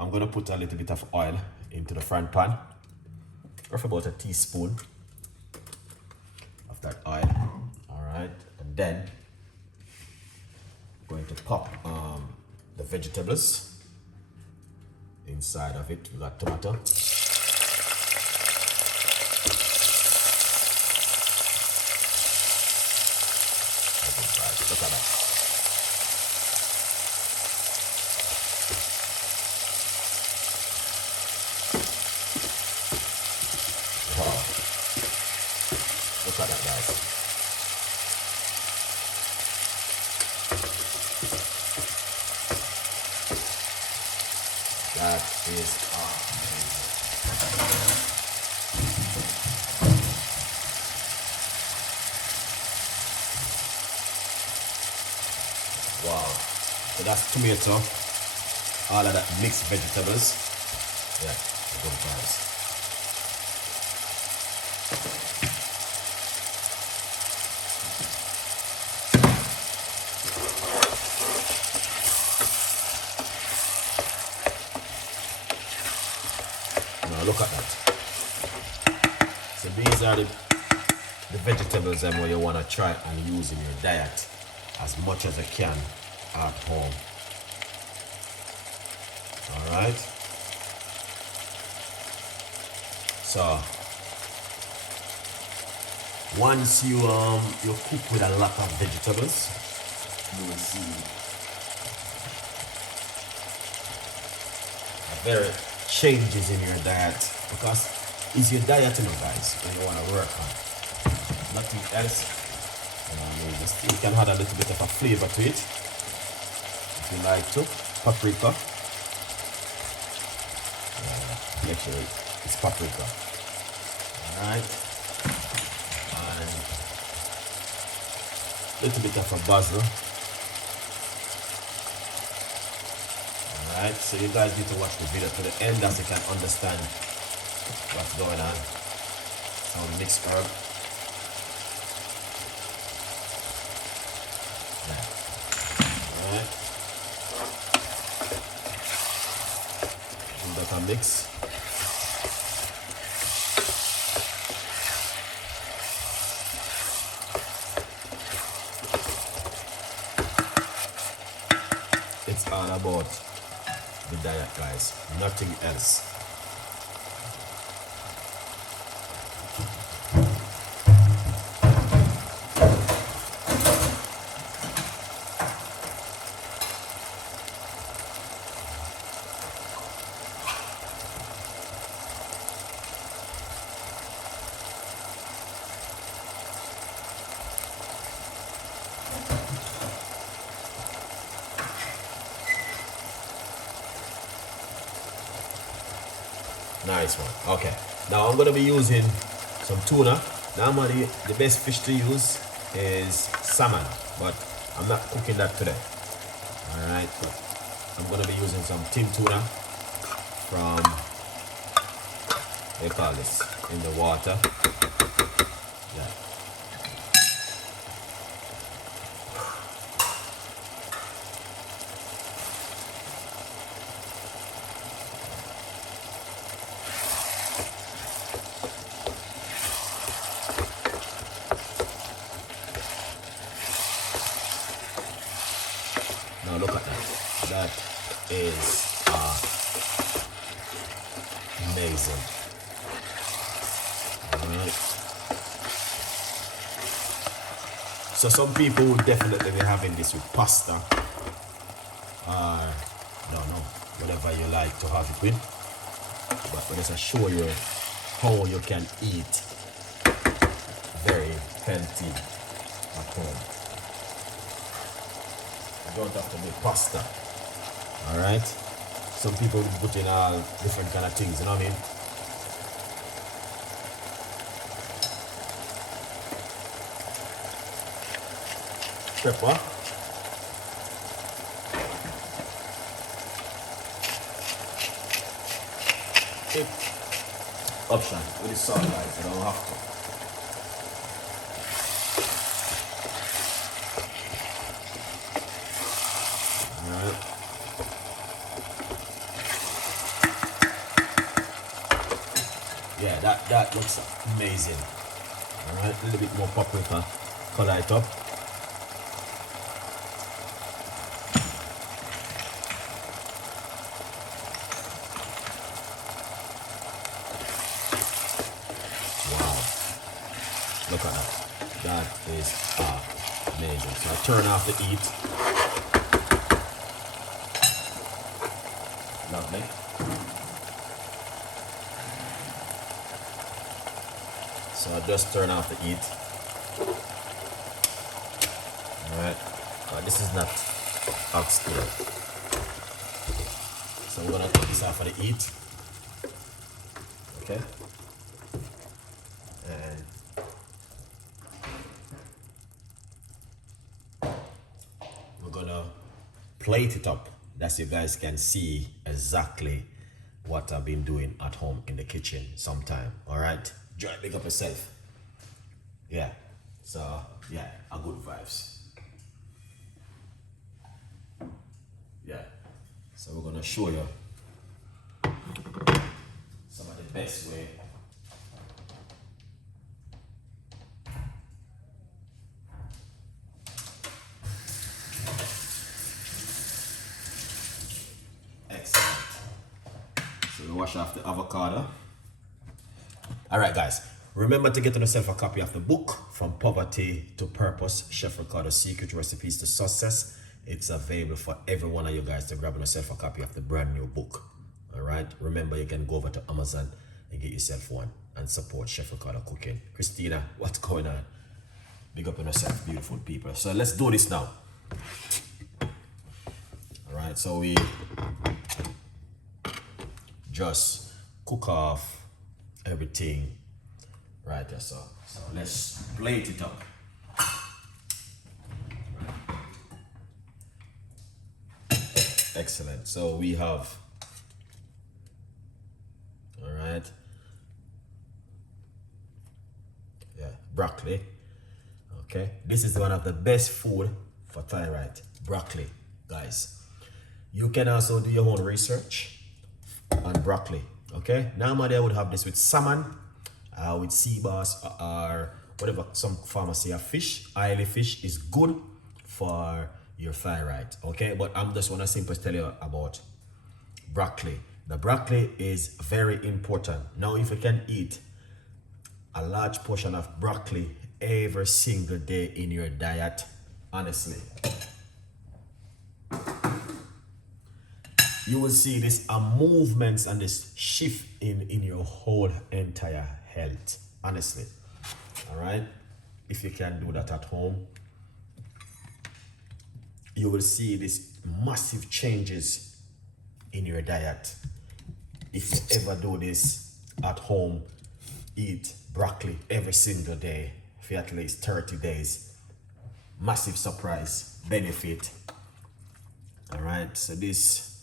I'm gonna put a little bit of oil into the front pan, roughly about a teaspoon of that oil. All right, and then I'm going to pop the vegetables inside of it. We got tomato. Look at that. Wow. Look at that, guys. That is amazing. Wow. So that's tomato, all of that mixed vegetables. Yeah, good vibes. Now look at that. So these are the vegetables that you want to try and use in your diet as much as you can at home. All right. So once you cook with a lot of vegetables, you will see very changes in your diet, because it's your diet, you know, guys, when you want to work on nothing else. You can add a little bit of a flavor to it if you like to. Paprika. Make sure it's paprika. Alright. And a little bit of a basil. Alright, so you guys need to watch the video to the end as you can understand what's going on. Some mixed herb. Alright. And that a mix. It's all about the diet, guys. Nothing else. Nice one. Okay. Now I'm gonna be using some tuna. Normally the best fish to use is salmon, but I'm not cooking that today. Alright, but I'm gonna be using some tin tuna from, what do you call this, in the water. Yeah. Now look at that. That is amazing. Alright. So some people would definitely be having this with pasta, or I don't know, whatever you like to have it with. But let us show you how you can eat very healthy at home. You don't have to make pasta. Alright? Some people put in all different kind of things, you know what I mean? Pepper. Option with the salt, guys, you don't have to. Yeah, that looks amazing. All right, a little bit more paprika, color it up. Wow, look at that. That is amazing. So I turn off the heat. Lovely. So I just turn off the heat. Alright. This is not oxtail. So we're gonna take this off of the heat. Okay. And we're gonna plate it up. That you guys can see exactly what I've been doing at home in the kitchen sometime. Alright. Joy, big up yourself. Yeah. So yeah, a good vibes. Yeah. So we're gonna show you some of the best way. Excellent. So we wash off the avocado. All right, guys. Remember to get yourself a copy of the book, From Poverty to Purpose, Chef Ricardo's Secret Recipes to Success. It's available for every one of you guys to grab yourself a copy of the brand new book. All right. Remember, you can go over to Amazon and get yourself one and support Chef Ricardo cooking. Christina, what's going on? Big up on yourself, beautiful people. So let's do this now. All right. So we just cook off everything right there. So let's plate it up. Excellent. So we have, all right, yeah, broccoli. Okay, this is one of the best food for thyroid, broccoli, guys. You can also do your own research on broccoli. Okay, normally I would have this with salmon, with sea bass, or whatever some pharmacy of fish. Oily fish is good for your thyroid. Okay, but I'm just want to simply tell you about broccoli. The broccoli is very important. Now, if you can eat a large portion of broccoli every single day in your diet, honestly, you will see this movements and this shift in your whole entire health, honestly. All right, if you can do that at home, you will see these massive changes in your diet. If you ever do this at home, eat broccoli every single day for at least 30 days. Massive surprise, benefit. All right, so this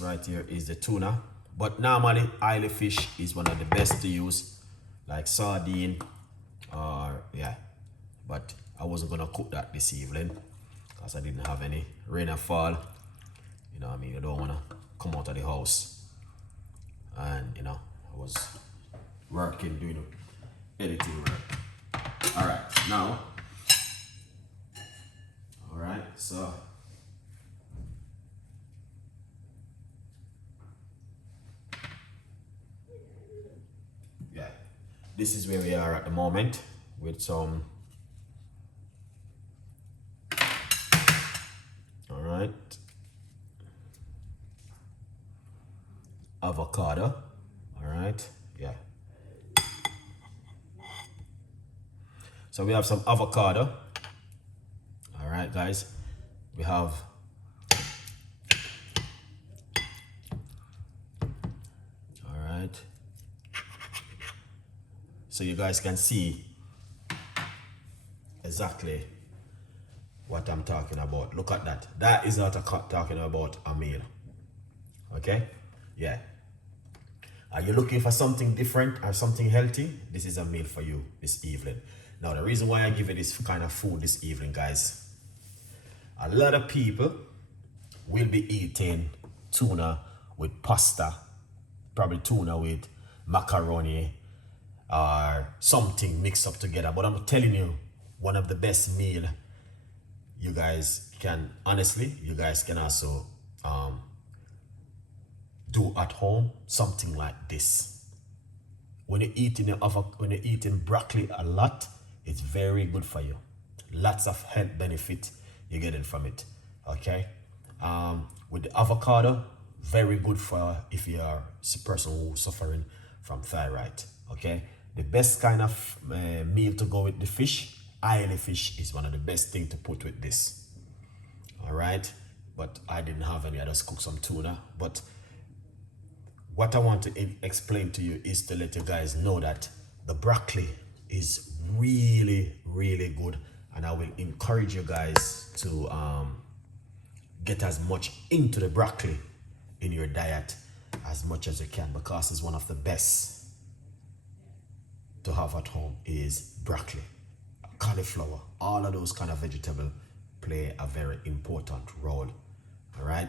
right here is the tuna. But normally, oily fish is one of the best to use, like sardine, or yeah. But I wasn't gonna cook that this evening because I didn't have any rain or fall. You know what I mean? You don't wanna come out of the house. And you know, I was working, doing editing work. Alright, now. Alright, so yeah. This is where we are at the moment with some avocado. All right, yeah. So we have some avocado. All right, guys. We have all right. So you guys can see exactly what I'm talking about. Look at that. That is not talking about a meal. Okay? Yeah. Are you looking for something different or something healthy? This is a meal for you this evening. Now, the reason why I give you this kind of food this evening, guys, a lot of people will be eating tuna with pasta, probably tuna with macaroni or something mixed up together. But I'm telling you, one of the best meal you guys can, honestly, you guys can also do at home, something like this. When you're eating broccoli a lot, it's very good for you. Lots of health benefit you're getting from it. Okay, with the avocado, very good for if you are a person who's suffering from thyroid. Okay, the best kind of meal to go with the fish, oily fish, is one of the best thing to put with this. All right, but I didn't have any. I just cooked some tuna. But what I want to explain to you is to let you guys know that the broccoli is really, really good, and I will encourage you guys to get as much into the broccoli in your diet as much as you can, because it's one of the best to have at home is broccoli, cauliflower, all of those kind of vegetables play a very important role. All right.